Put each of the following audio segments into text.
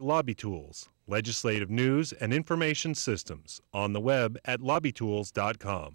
Lobby Tools, legislative news and information systems, on the web at lobbytools.com.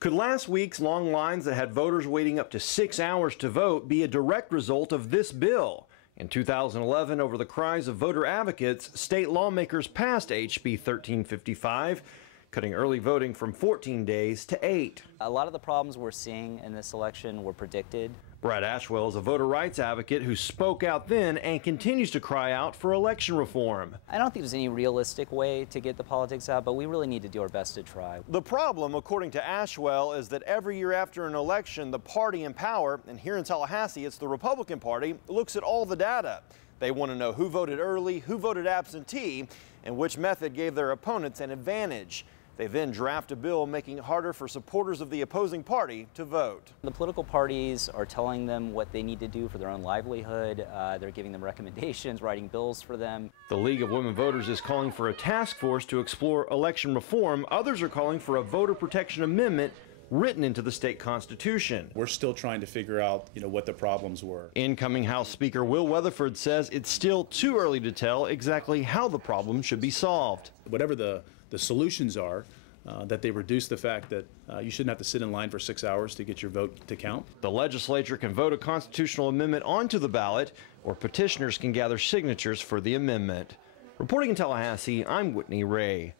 Could last week's long lines that had voters waiting up to 6 hours to vote be a direct result of this bill? In 2011, over the cries of voter advocates, state lawmakers passed HB 1355, cutting early voting from 14 days to 8. A lot of the problems we're seeing in this election were predicted. Brad Ashwell is a voter rights advocate who spoke out then and continues to cry out for election reform. I don't think there's any realistic way to get the politics out, but we really need to do our best to try. The problem, according to Ashwell, is that every year after an election, the party in power, and here in Tallahassee, it's the Republican Party, looks at all the data. They want to know who voted early, who voted absentee, and which method gave their opponents an advantage. They then draft a bill making it harder for supporters of the opposing party to vote. The political parties are telling them what they need to do for their own livelihood. They're giving them recommendations, writing bills for them. The League of Women Voters is calling for a task force to explore election reform. Others are calling for a voter protection amendment written into the state constitution. We're still trying to figure out, what the problems were. Incoming House Speaker Will Weatherford says it's still too early to tell exactly how the problem should be solved. Whatever the solutions are, that they reduce the fact that you shouldn't have to sit in line for 6 hours to get your vote to count. The legislature can vote a constitutional amendment onto the ballot, or petitioners can gather signatures for the amendment. Reporting in Tallahassee, I'm Whitney Ray.